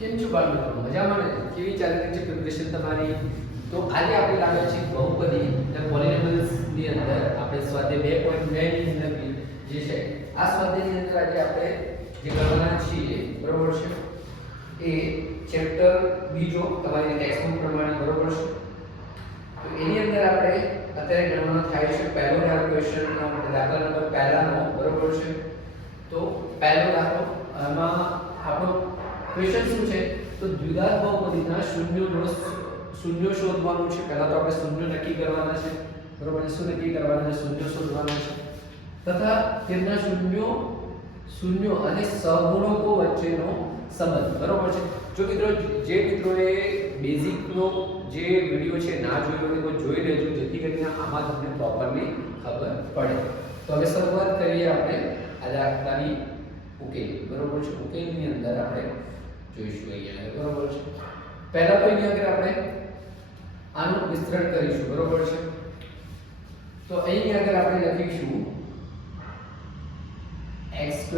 કેમ છો બાળ મિત્રો? મજામાં ને? કેવી ચાલી રહી છે પ્રિપરેશન તમારી? તો આજે આપણે લાવ્યા છીએ બહુપદી એટલે પોલિનોમિયલ્સ ની અંદર આપણે સ્વાધ્યાય 2.2 ની અંદર જે છે આ સ્વાધ્યાયની અંદર આજે આપણે જે કરવાના છીએ બરોબર છે એ ચેપ્ટર બીજો તમારી ટેક્સ્ટબુક પ્રમાણે બરોબર છે. તો એની અંદર આપણે અત્યારે ગણવાનો થાય છે પહેલો ક્વેશ્ચન દાખલા નંબર પહેલાનો બરોબર છે. તો પહેલો દાખલો આમાં આપણો ક્વેશ્ચન શું છે તો દ્વિઘાત બહુપદીના શૂન્યો શોધવાનું છે. પહેલા તો આપણે શૂન્યો નક્કી કરવાના છે બરોબર છે. શું નક્કી કરવાના છે? શૂન્યો શોધવાના છે તથા તેમના શૂન્યો અને સહગુણકો વચ્ચેનો સંબંધ બરોબર છે. જો મિત્રો જે મિત્રોએ બેઝિક નો જે વિડિયો છે ના જોયો હોય તો જોઈ લેજો જેથી કરીને આમાં તમને પ્રોપરલી ખબર પડે. તો હવે શરૂઆત કરીએ આપણે આ દાખલાની ઉકેલ બરોબર છે. ઉકેલની અંદર આપણે જોઈશું અહીંયા બરોબર છે. પહેલા તો અહીંયા આગળ આપણે આનું વિસ્તરણ કરીશું બરોબર છે. તો અહીં આગળ આપણે લખીશું x2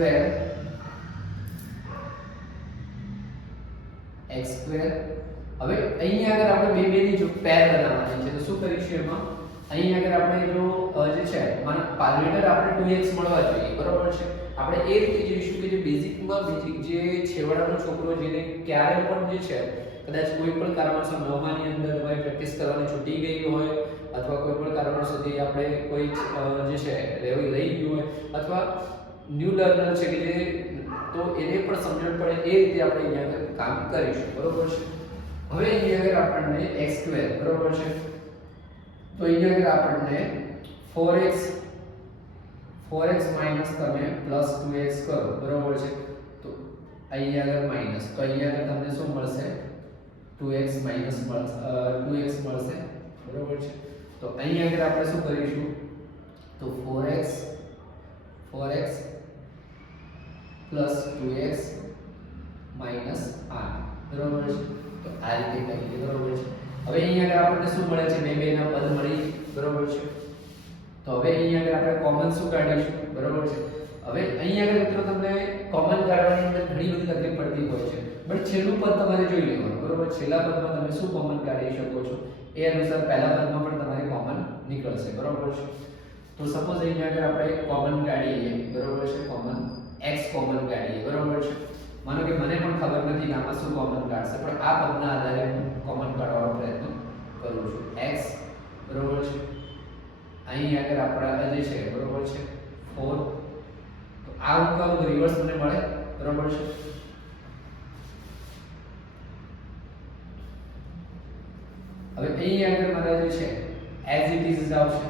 હવે અહીં આગળ આપણે બે ની જો પેર બનાવવાની છે તો શું કરીશું એમાં અહીં આગળ આપણે જો જે છે માનો પાર્લેટર આપણે 2x મળવા જોઈએ બરોબર છે. આપણે એ રીતે જોઈશું કે જે બેઝિક જે છેવાડાનો છોકરો જેને ક્યારે પણ જે છે કદાચ કોઈ પણ કારણોસર નવમાની અંદર તમારે પ્રેક્ટિસ કરવાની છૂટી ગઈ હોય અથવા કોઈ પણ કારણોસરથી આપણે કોઈ જે છે રહી ગયું હોય અથવા ન્યૂ લર્નર છે કે જે તો એને પણ સમજણ પડે એ રીતે આપણે અહીંયા આગળ કામ કરીશું બરોબર છે. હવે અહીંયા આગળ આપણને x2 બરોબર છે. તો અહીંયા આગળ આપણને 4x માઈનસ તમે પ્લસ 2x કરો બરોબર છે. તો અહીંયા આગળ માઈનસ તો અહીંયા આગળ તમને શું મળશે 2x મળશે બરોબર છે. તો અહીંયા આગળ આપણે શું કરીશું તો 4x પ્લસ 2x માઈનસ 8 બરોબર છે. તો આ રીતે કરીએ બરોબર છે. હવે અહીંયા આગળ આપણને શું મળે છે બે ના પદ મળી બરોબર છે. તો હવે અહીંયા આગળ આપણે કોમન શું કાઢીશું બરોબર છે. હવે અહીંયા આગળ મિત્રો તમને કોમન કાઢવાની અંદર ઘણી બધી તકલીફ પડતી હોય છે બટ છેલ્લું પદ તમારે જોઈ લેવાનું બરોબર. છેલ્લા પદમાં તમે શું કોમન કાઢી શકો છો એ અનુસાર પહેલા પદમાં પણ તમારે કોમન નીકળશે બરોબર છે. તો સપોઝ અહીંયા આગળ આપણે કોમન કાઢીએ બરોબર છે. કોમન x કોમન કાઢીએ બરોબર છે. માનો કે મને પણ ખબર નથી કે આમાં શું કોમન કાઢશે પણ આ પદના આધારે હું કોમન કાઢવાનો પ્રયત્ન કરું છું x બરોબર છે. અહીં આગળ આપણા જે છે બરોબર છે 4 તો આ અંકનું રિવર્સ મને મળે બરોબર છે. હવે અહીં આગળ મારા જે છે as it is આવશે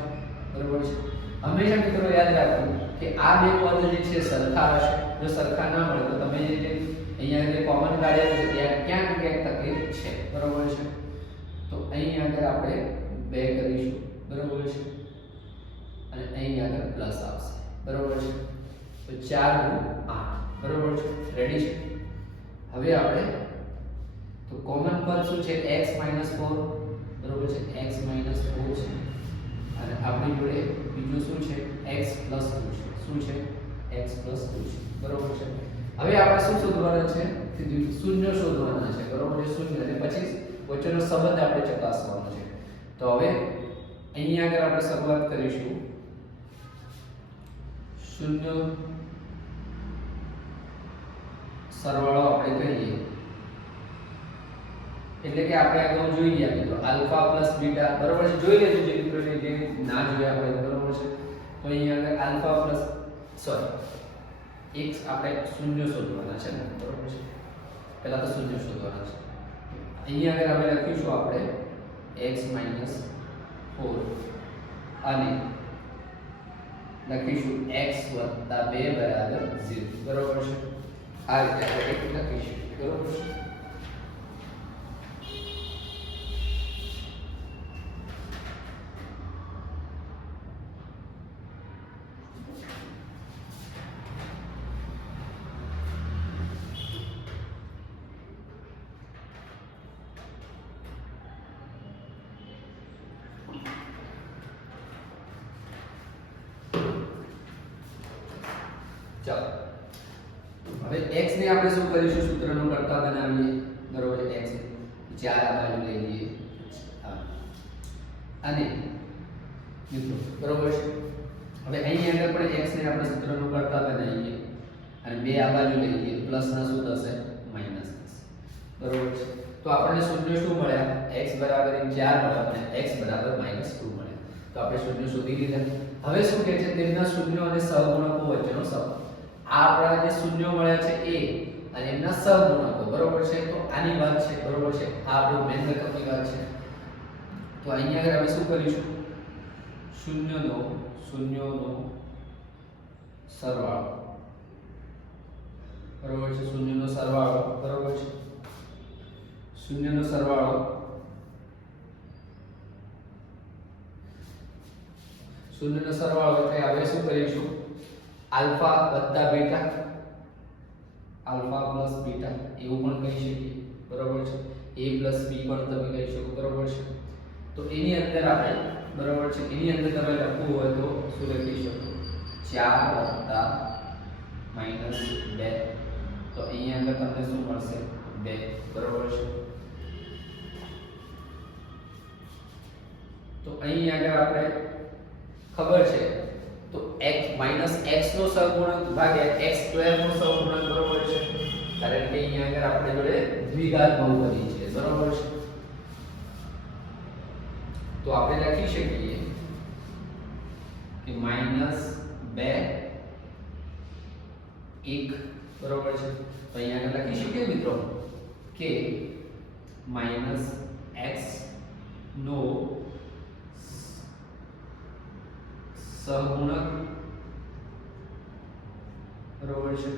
બરોબર છે. હંમેશા મિત્રો યાદ રાખવું કે આ બે પદ જે છે સરખા હશે. જો સરખા ના મળે તો તમે જે અહીંયા જે કોમન કાઢ્યા છે ત્યાં ક્યાંક ને ક્યાંક તકલીફ છે બરોબર છે. તો અહીં આગળ આપણે 2 કરીશું બરોબર છે અને અહીં આગળ પ્લસ આવશે બરોબર છે. તો 4 * 8 બરોબર છે. રેડી છે. હવે આપણે તો કોમન પદ શું છે x - 4 બરોબર છે. x - 4 છે અને આપણી જોડે બીજું શું છે x + 2 છે. શું છે x + 2 છે બરોબર છે. હવે આપણે શું શોધવાના છે કે શૂન્ય શોધવાના છે બરોબર છે. શૂન્ય અને પછી વચ્ચેનો સંબંધ આપણે ચકાસવાનો છે. તો હવે અહીંયા આગળ આપણે શરૂઆત કરીશું શૂન્ય સરવાળો આપણે કહીએ એટલે કે આપણે આગળ જોઈ ગયા મિત્રો આલ્ફા પ્લસ બીટા બરોબર છે. જોઈ લેજો જે મિત્રોને જે ના જોયા હોય બરોબર છે. તો અહીંયા આગળ આલ્ફા પ્લસ x આપણે શૂન્ય શોધવાના છે ને બરોબર છે. પહેલા તો શૂન્ય શોધવાના છે. અહીંયા આગળ આપણે લખીશું આપણે x - 4 અને લખીશું x + 2 = 0 બરોબર છે. આ રીતે આપણે લખીશું બરોબર છે. ચાલો હવે x ને આપણે શું કરીશું સૂત્રનો કરતા બનાવીએ બરોબર છે x 4 આ બાજુ લઈ લઈએ અને મિત્રો બરોબર છે હવે અહીં આગળ પણ x ને આપણે સૂત્રનો કરતા બનાવીએ અને 2 આ બાજુ લઈ લઈએ પ્લસ ના શું થશે માઈનસ થશે બરોબર છે તો આપણને શૂન્ય શું મળ્યા x બરાબર 4 મળ્યા અને x બરાબર -2 મળ્યા તો આપણે શૂન્ય શોધી લીધા હવે શું કહે છે તેમના શૂન્ય અને સહગુણકો વચ્ચેનો સંબંધ આ આપણા જે શૂન્ય મળ્યા છે એ અને એમના સહગુણકો બરોબર છે તો આની વાત છે બરોબર છે આ આપણું મેન રકમની વાત છે તો અહીંયા આગળ આપણે શું કરીશું શૂન્યનો સરવાળો બરોબર છે શૂન્યનો સરવાળો બરોબર છે શૂન્યનો સરવાળો એટલે આપણે શું કરીશું આલ્ફા વત્તા બીટા આલ્ફા પ્લસ બીટા એવું પણ કહી શકીએ બરોબર છે a પ્લસ b પણ તમે કહી શકો બરોબર છે તો એની અંદર આપણે બરોબર છે એની અંદર તમે લખવું હોય તો શું લખી શકો 4 વત્તા માઈનસ 2 તો અહીંયા અંદર તમને શું મળશે 2 બરોબર છે તો અહીં આગળ આપણે ખબર છે તો x માઈનસ x નો સહગુણક ભાગ્યા x સ્ક્વેર નો સહગુણક બરોબર છે કારણ કે અહીંયા આગળ આપણે જોડે દ્વિઘાત બહુપદી છે બરોબર છે તો આપણે લખી શકીએ કે માઈનસ 2 1 બરોબર છે તો અહીંયા આગળ લખી શકીએ મિત્રો કે માઈનસ x નો સહગુણક બરોબર છે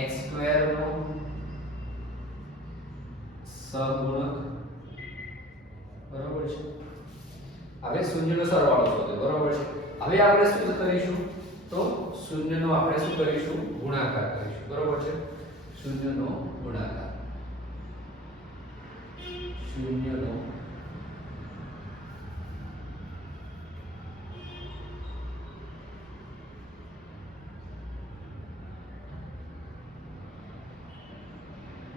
x સ્ક્વેર નો સહગુણક બરોબર છે હવે શૂન્યનો સરવાળો શોધો બરોબર છે હવે આપણે શું કરીશું તો શૂન્યનો આપણે શું કરીશું ગુણાકાર કરીશું બરોબર છે શૂન્યનો ગુણાકાર શૂન્યનો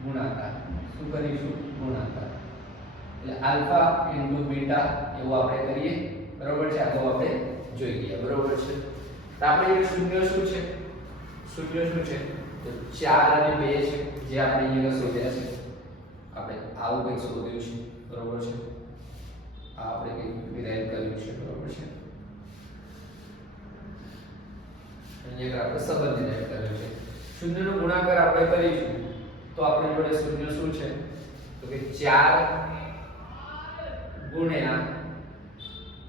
ગુણાકાર શું કરીશું ગુણાકાર એટલે આલ્ફા * બીટા એવું આપણે કરીએ બરોબર છે આ તો આપણે જોઈ ગયા બરોબર છે તો આપણે શૂન્ય શું છે તો 4 અને 2 છે જે આપણે અહીંયા શોધ્યા છે આપણે આવું કંઈક શોધ્યું છે બરોબર છે આ આપણે કંઈક ડિરાઈવ કર્યું છે બરોબર છે અહીંયા આપણે સંબંધ ડિરાઈવ કર્યો છે શૂન્યનો ગુણાકાર આપણે કરીશું તો આપણી જોડે શૂન્ય શું છે તો કે 4 ગુણ્યા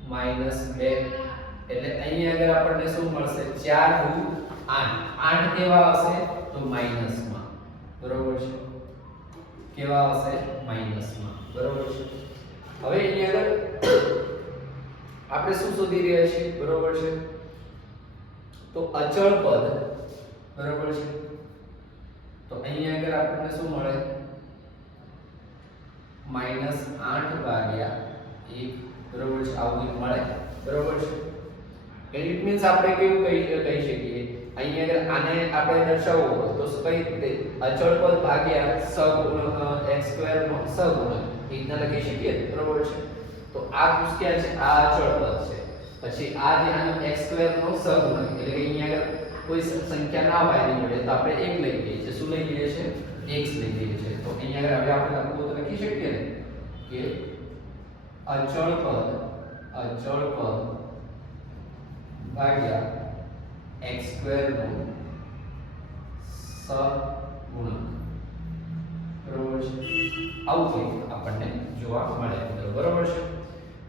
-2 એટલે અહીં આગળ આપણને શું મળશે 4 * 8 8 કેવા હશે તો માઈનસમાં બરોબર છે કેવા હશે માઈનસમાં બરોબર છે હવે અહીં આગળ આપણે શું શોધી રહ્યા છીએ બરોબર છે તો અચળ પદ બરોબર છે તો અહીં આગળ આપણને શું મળે -8 ભાગ્યા 1 બરોબર છે આવું મળે બરોબર છે ઇટ મીન્સ આપણે કેવું કહી શકીએ અહીં આગળ આને આપણે દર્શાવવું હોય તો કઈ રીતે અચળ પદ ભાગ્યા સહગુણક x સ્ક્વેર નો સહગુણક રીતના લખી શકીએ બરોબર છે તો આ ક્યાં છે આ અચળ પદ છે પછી આ જે આનો x સ્ક્વેર નો સહગુણક એટલે કે અહીં આગળ કોઈ સંખ્યા ના હોય એની જોડે તો આપણે 1 લઈ લઈએ છીએ શું લઈ લઈએ છીએ x લઈ લઈએ છીએ તો અહીં આગળ હવે આપણે લખવું તો લખી શકીએ ને કે અચળ પદ ભાગ્યા x સ્ક્વેર નો સહગુણક બરોબર છે આવું કંઈક આપણને જોવા મળે બરોબર છે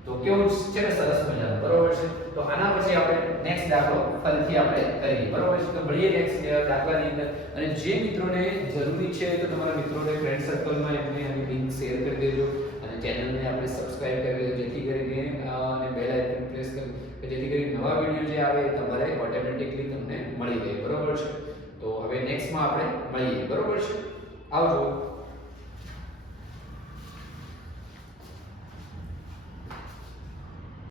તો કેવું છે ને સરસ મજાનું બરોબર છે તો આના પછી આપણે નેક્સ્ટ દાખલો ફરીથી આપણે કરીએ બરોબર છે તો મળીએ નેક્સ્ટ દાખલાની અંદર અને જે મિત્રોને જરૂરી છે તો તમારા મિત્રોને ફ્રેન્ડ સર્કલમાં એમને આની લિંક શેર કરી દેજો અને ચેનલને આપણે સબસ્ક્રાઇબ કરી દેજો જેથી કરીને અને બેલ આઇકન પ્રેસ કરી કે જેથી કરીને નવા વિડિયો જે આવે તમારે ઓટોમેટિકલી તમને મળી જાય બરોબર છે તો હવે નેક્સ્ટમાં આપણે મળીએ બરોબર છે આવજો